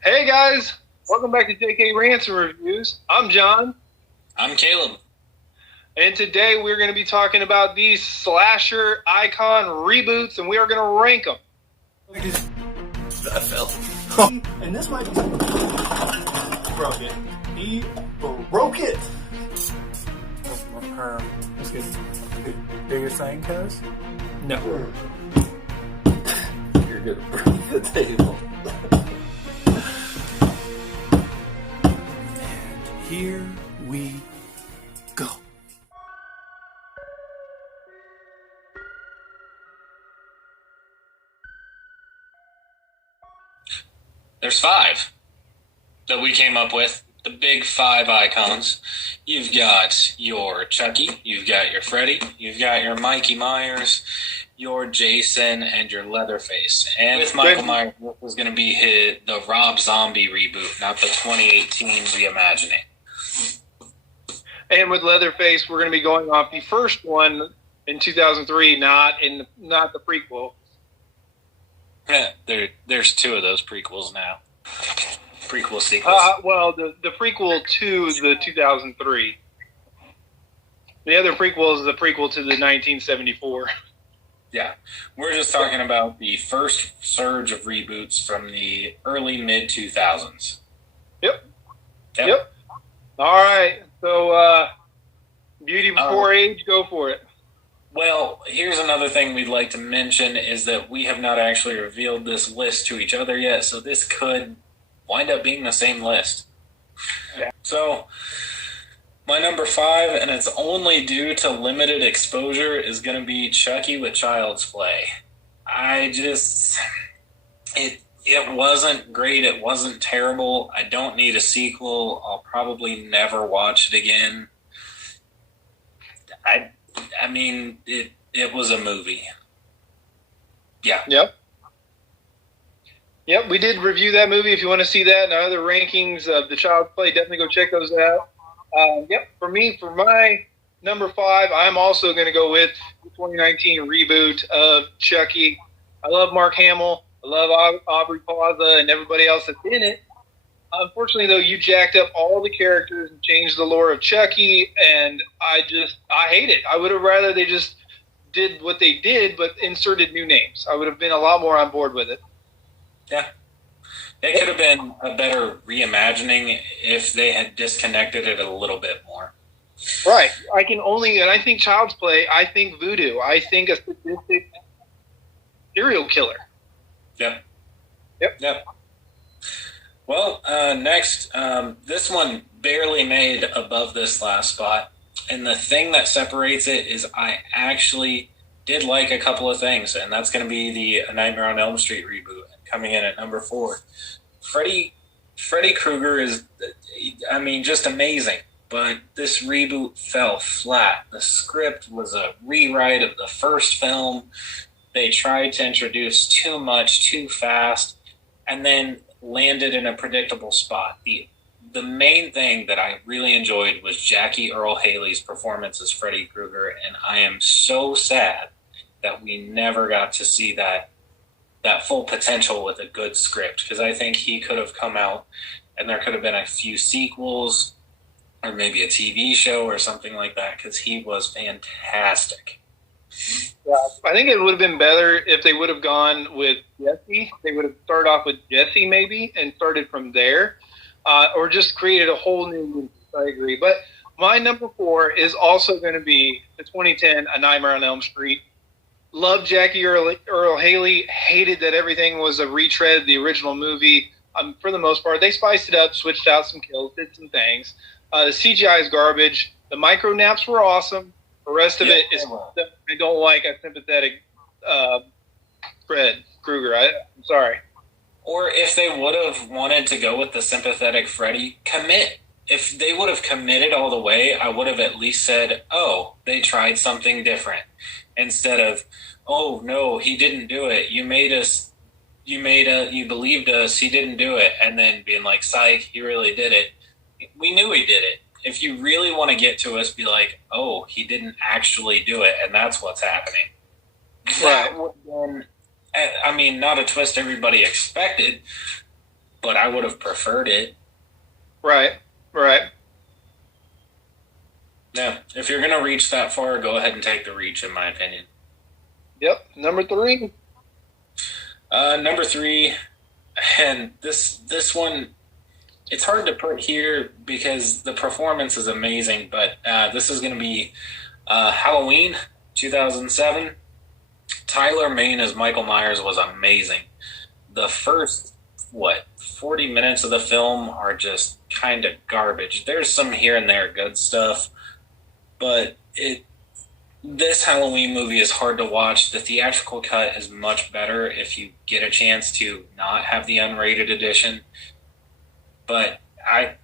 Hey guys, welcome back to JK Rants and Reviews. I'm John, I'm Caleb. and today we're going to be talking about these slasher icon reboots, and we are going to rank them. I fell. And this might be broke it. He broke it. Let's get bigger thing, cuz? No. You're gonna break the table. And here we go. There's 5 that we came up with. The big 5 icons. You've got your Chucky, you've got your Freddy, you've got your Mikey Myers, your Jason, and your Leatherface. And with Michael Myers, this was going to be the Rob Zombie reboot, not the 2018 reimagining. And with Leatherface, we're going to be going off the first one in 2003, not the prequel. There's 2 of those prequels now. Prequel sequels. Well, the prequel to the 2003. The other prequel is the prequel to the 1974. Yeah, we're just talking about the first surge of reboots from the early mid-2000s. Yep. All right, so Beauty Before Age, go for it. Well, here's another thing we'd like to mention is that we have not actually revealed this list to each other yet, so this could wind up being the same list. Yeah. So, my number 5, and it's only due to limited exposure, is going to be Chucky with Child's Play. It wasn't great. It wasn't terrible. I don't need a sequel. I'll probably never watch it again. I mean, it was a movie. Yeah. Yep, we did review that movie. If you want to see that and our other rankings of the Child's Play, definitely go check those out. For my number 5, I'm also going to go with the 2019 reboot of Chucky. I love Mark Hamill. I love Aubrey Plaza and everybody else that's in it. Unfortunately, though, you jacked up all the characters and changed the lore of Chucky, and I hate it. I would have rather they just did what they did, but inserted new names. I would have been a lot more on board with it. Yeah. It could have been a better reimagining if they had disconnected it a little bit more. Right. And I think Child's Play, I think voodoo, I think a sadistic serial killer. Yep. Yep. Well, next, this one barely made above this last spot. And the thing that separates it is I actually did like a couple of things, and that's going to be the Nightmare on Elm Street reboot coming in at number 4. Freddy Krueger is, just amazing. But this reboot fell flat. The script was a rewrite of the first film. They tried to introduce too much, too fast, and then landed in a predictable spot. The main thing that I really enjoyed was Jackie Earle Haley's performance as Freddy Krueger, and I am so sad that we never got to see that full potential with a good script, because I think he could have come out and there could have been a few sequels or maybe a TV show or something like that, because he was fantastic. Yeah, I think it would have been better if they would have gone with Jesse. They would have started off with Jesse maybe and started from there, or just created a whole new. I agree, but my number 4 is also going to be the 2010 A Nightmare on Elm Street. Loved Jackie Earle Haley. Hated that everything was a retread of the original movie. For the most part, they spiced it up, switched out some kills, did some things. The CGI is garbage. The micro naps were awesome. The rest of it is I don't like a sympathetic Fred Krueger. I'm sorry. Or if they would have wanted to go with the sympathetic Freddy, commit. If they would have committed all the way, I would have at least said, oh, they tried something different. Instead of, oh, no, he didn't do it. You believed us, he didn't do it. And then being like, psych, he really did it. We knew he did it. If you really want to get to us, be like, oh, he didn't actually do it, and that's what's happening. That would have been, not a twist everybody expected, but I would have preferred it. Right. Yeah, if you're gonna reach that far, go ahead and take the reach, in my opinion. Yep. Number 3. Number 3, and this one, it's hard to put here because the performance is amazing, but this is going to be Halloween 2007. Tyler Mane as Michael Myers was amazing. The first, 40 minutes of the film are just kind of garbage. There's some here and there good stuff, but this Halloween movie is hard to watch. The theatrical cut is much better if you get a chance to not have the unrated edition. But I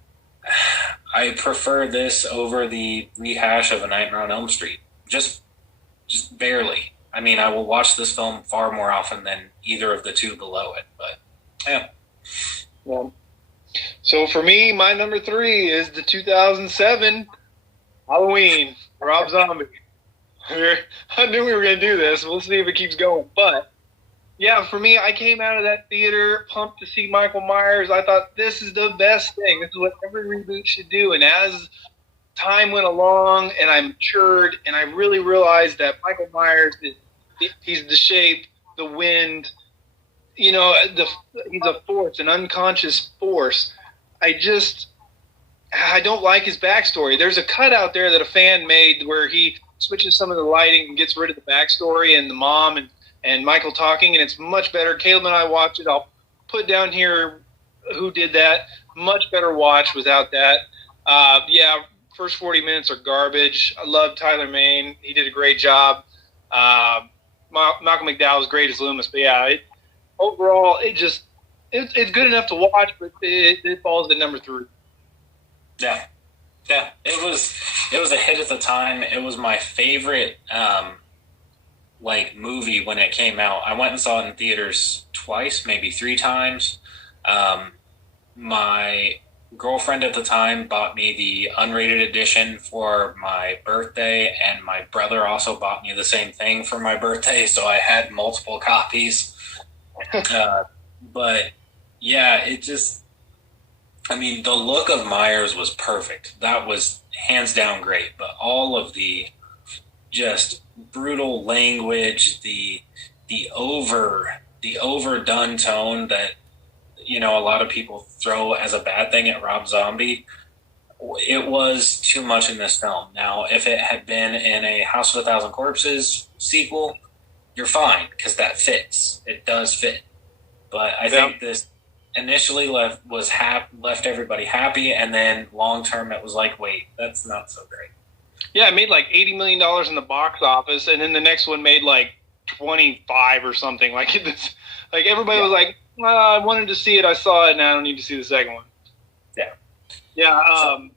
prefer this over the rehash of A Nightmare on Elm Street. Just barely. I mean, I will watch this film far more often than either of the two below it. But yeah. Well, so for me, my number 3 is the 2007 Halloween, Rob Zombie. I knew we were going to do this. We'll see if it keeps going. But, yeah, for me, I came out of that theater pumped to see Michael Myers. I thought, this is the best thing. This is what every reboot should do. And as time went along and I matured and I really realized that Michael Myers, he's the shape, the wind, he's a force, an unconscious force. I don't like his backstory. There's a cut out there that a fan made where he switches some of the lighting and gets rid of the backstory and the mom and Michael talking, and it's much better. Caleb and I watched it. I'll put down here who did that. Much better watch without that. First 40 minutes are garbage. I love Tyler Mane. He did a great job. Malcolm McDowell was great as Loomis, but overall, it's good enough to watch, but it falls at number 3. Yeah, it was a hit at the time. It was my favorite movie when it came out. I went and saw it in theaters twice, maybe 3 times. My girlfriend at the time bought me the unrated edition for my birthday, and my brother also bought me the same thing for my birthday, so I had multiple copies. But yeah, the look of Myers was perfect. That was hands down great. But all of the just brutal language, the overdone tone that a lot of people throw as a bad thing at Rob Zombie, it was too much in this film. Now, if it had been in a House of a Thousand Corpses sequel, you're fine because that fits. It does fit. But I think this initially left everybody happy, and then long term it was like, wait, that's not so great. Yeah, it made like $80 million in the box office, and then the next one made like 25 or something. Everybody was like, I wanted to see it, I saw it, and I don't need to see the second one. Yeah.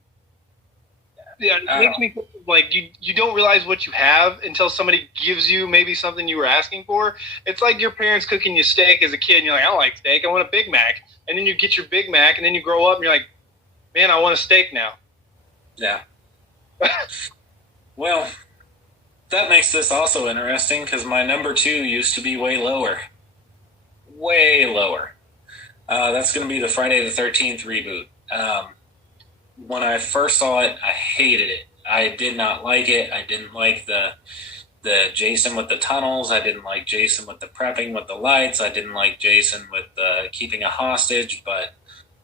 It makes me think like you don't realize what you have until somebody gives you maybe something you were asking for. It's like your parents cooking you steak as a kid, and you're like, I don't like steak, I want a Big Mac. And then you get your Big Mac, and then you grow up, and you're like, man, I want a steak now. Yeah. Well, that makes this also interesting because my number 2 used to be way lower. Way lower. That's going to be the Friday the 13th reboot. When I first saw it, I hated it. I did not like it. I didn't like the Jason with the tunnels. I didn't like Jason with the prepping with the lights. I didn't like Jason with the keeping a hostage. But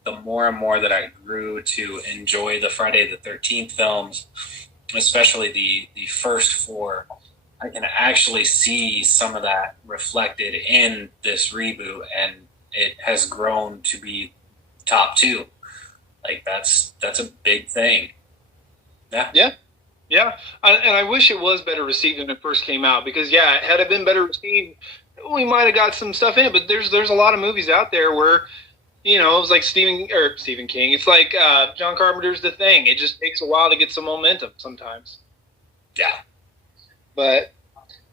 the more and more that I grew to enjoy the Friday the 13th films, especially the first 4, I can actually see some of that reflected in this reboot, and it has grown to be top 2. That's a big thing. Yeah. And I wish it was better received when it first came out, because had it been better received, we might have got some stuff in it. But there's a lot of movies out there where it was like Stephen King. It's like John Carpenter's The Thing. It just takes a while to get some momentum sometimes. Yeah. But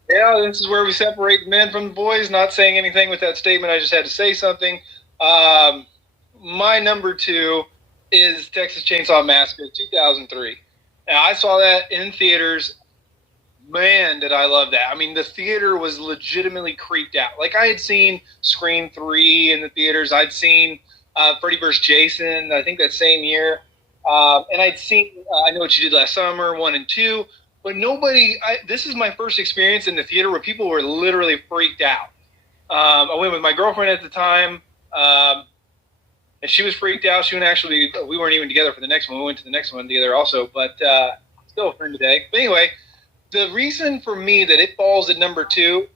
this is where we separate the men from the boys. Not saying anything with that statement. I just had to say something. My number 2 is Texas Chainsaw Massacre 2003. Now, I saw that in theaters. Man, did I love that. I mean, the theater was legitimately creeped out. Like, I had seen Scream 3 in the theaters. I'd seen Freddy vs. Jason, I think that same year. And I'd seen I Know What You Did Last Summer, 1 and 2, but this is my first experience in the theater where people were literally freaked out. I went with my girlfriend at the time, and she was freaked out. We weren't even together for the next one. We went to the next one together also, but still a friend today. But anyway, the reason for me that it falls at number 2,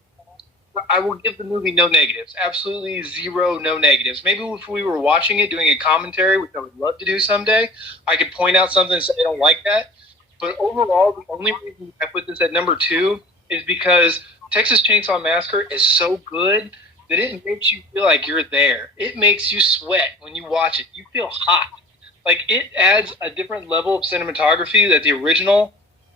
I will give the movie no negatives. Absolutely zero, no negatives. Maybe if we were watching it, doing a commentary, which I would love to do someday, I could point out something and say I don't like that. But overall, the only reason I put this at number 2 is because Texas Chainsaw Massacre is so good that it makes you feel like you're there. It makes you sweat when you watch it. You feel hot. Like, it adds a different level of cinematography that the original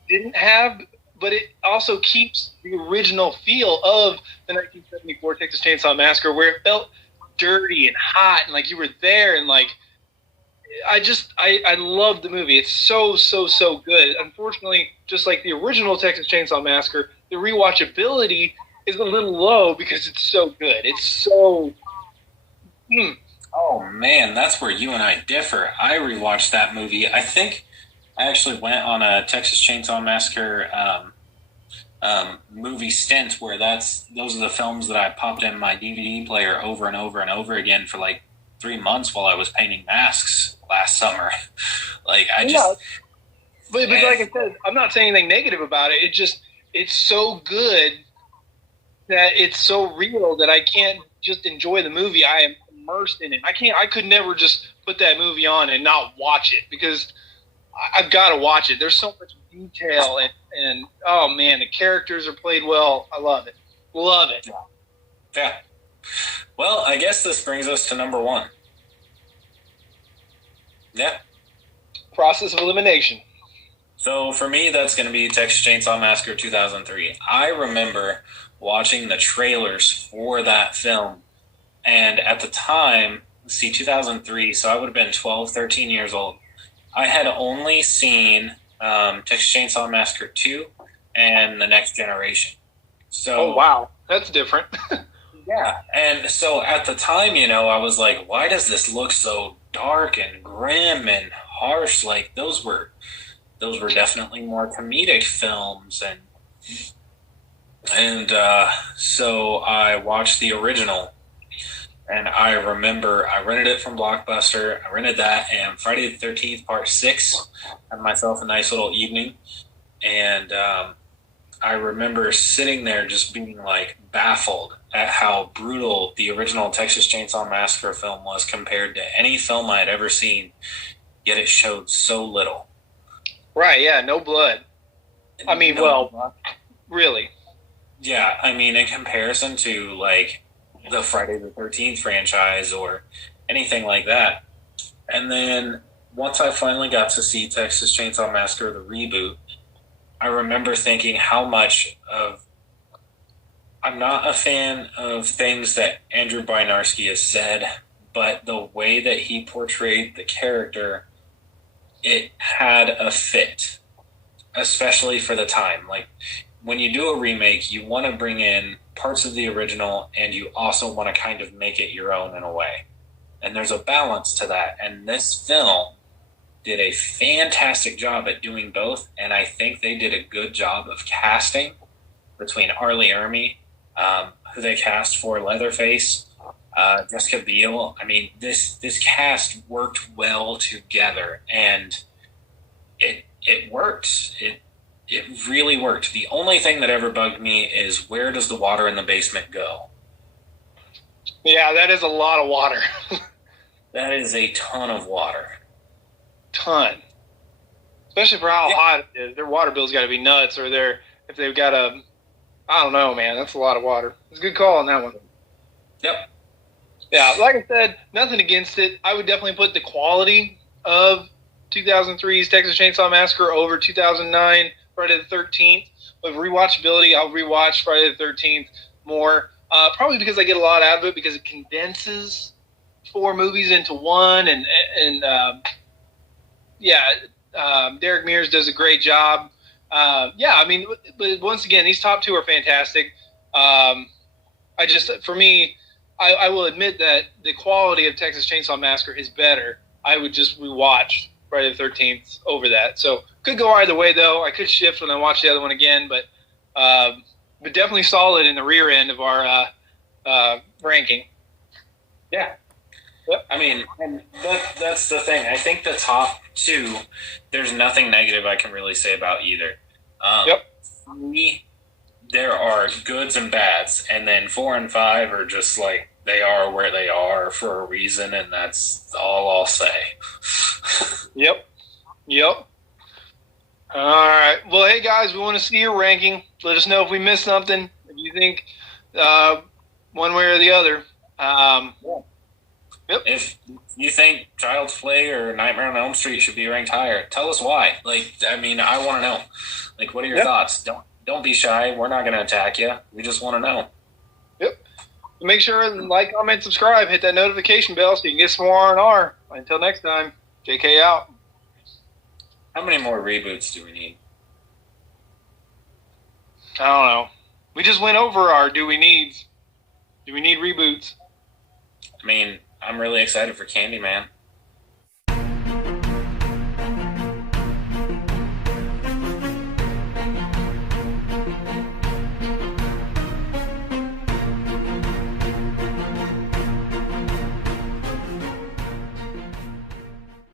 didn't have, but it also keeps the original feel of the 1974 Texas Chainsaw Massacre, where it felt dirty and hot and like you were there. And like, I love the movie. It's so good. Unfortunately, just like the original Texas Chainsaw Massacre, the rewatchability is a little low because it's so good. It's so... Oh, man, that's where you and I differ. I rewatched that movie. I think I actually went on a Texas Chainsaw Massacre movie stint where those are the films that I popped in my DVD player over and over and over again for like 3 months while I was painting masks last summer. Like, But like I said, I'm not saying anything negative about it. It's so good that it's so real that I can't just enjoy the movie. I am immersed in it. I could never just put that movie on and not watch it because I've got to watch it. There's so much detail and oh man, the characters are played well. I love it. Love it. Yeah. Well, I guess this brings us to number 1. Yeah. Process of elimination. So for me, that's going to be Texas Chainsaw Massacre 2003. I remember watching the trailers for that film. And at the time, 2003, so I would have been 12, 13 years old. I had only seen Texas Chainsaw Massacre 2 and The Next Generation. So, oh, wow. That's different. Yeah. And so at the time, I was like, why does this look so dark and grim and harsh? Like, those were definitely more comedic films. And so I watched the original. And I remember I rented it from Blockbuster. I rented that, and Friday the 13th, Part 6, had myself a nice little evening. And I remember sitting there just being, like, baffled at how brutal the original Texas Chainsaw Massacre film was compared to any film I had ever seen, yet it showed so little. Right, yeah, no blood. I mean, well, really. Yeah, I mean, in comparison to, like, the Friday the 13th franchise or anything like that. And then once I finally got to see Texas Chainsaw Massacre, the reboot, I remember thinking how much of... I'm not a fan of things that Andrew Bynarski has said, but the way that he portrayed the character, it had a fit, especially for the time. Like, when you do a remake, you want to bring in parts of the original, and you also want to kind of make it your own in a way. And there's a balance to that. And this film did a fantastic job at doing both, and I think they did a good job of casting between Arlie Ermey, who they cast for Leatherface, Jessica Biel. I mean, this cast worked well together, and it worked. It really worked. The only thing that ever bugged me is, where does the water in the basement go? Yeah, that is a lot of water. That is a ton of water. Ton. Especially for how hot it is. Their water bill's got to be nuts, or if they've got I don't know, man. That's a lot of water. It's a good call on that one. Yep. Yeah, like I said, nothing against it. I would definitely put the quality of 2003's Texas Chainsaw Massacre over 2009 Friday the 13th. With rewatchability, I'll rewatch Friday the 13th more. Probably because I get a lot out of it, because it condenses 4 movies into one. And Derek Mears does a great job. I mean, but once again, these top 2 are fantastic. For me, I will admit that the quality of Texas Chainsaw Massacre is better. I would just rewatch Friday the 13th over that. So could go either way, though. I could shift when I watch the other one again, but definitely solid in the rear end of our ranking. Yeah. Yep. I mean, and that's the thing. I think the top two, there's nothing negative I can really say about either. Yep. 3, there are goods and bads, and then 4 and 5 are just like they are where they are for a reason, and that's all I'll say. Yep. All right. Well, hey guys, we want to see your ranking. Let us know if we missed something. If you think one way or the other. Yep. If you think Child's Play or Nightmare on Elm Street should be ranked higher, tell us why. Like, I mean, I want to know. Like, what are your thoughts? Don't be shy. We're not going to attack you. We just want to know. Yep. Make sure and like, comment, subscribe, hit that notification bell so you can get some more R&R. Until next time, JK out. How many more reboots do we need? I don't know. We just went over our do we need reboots. I mean, I'm really excited for Candyman.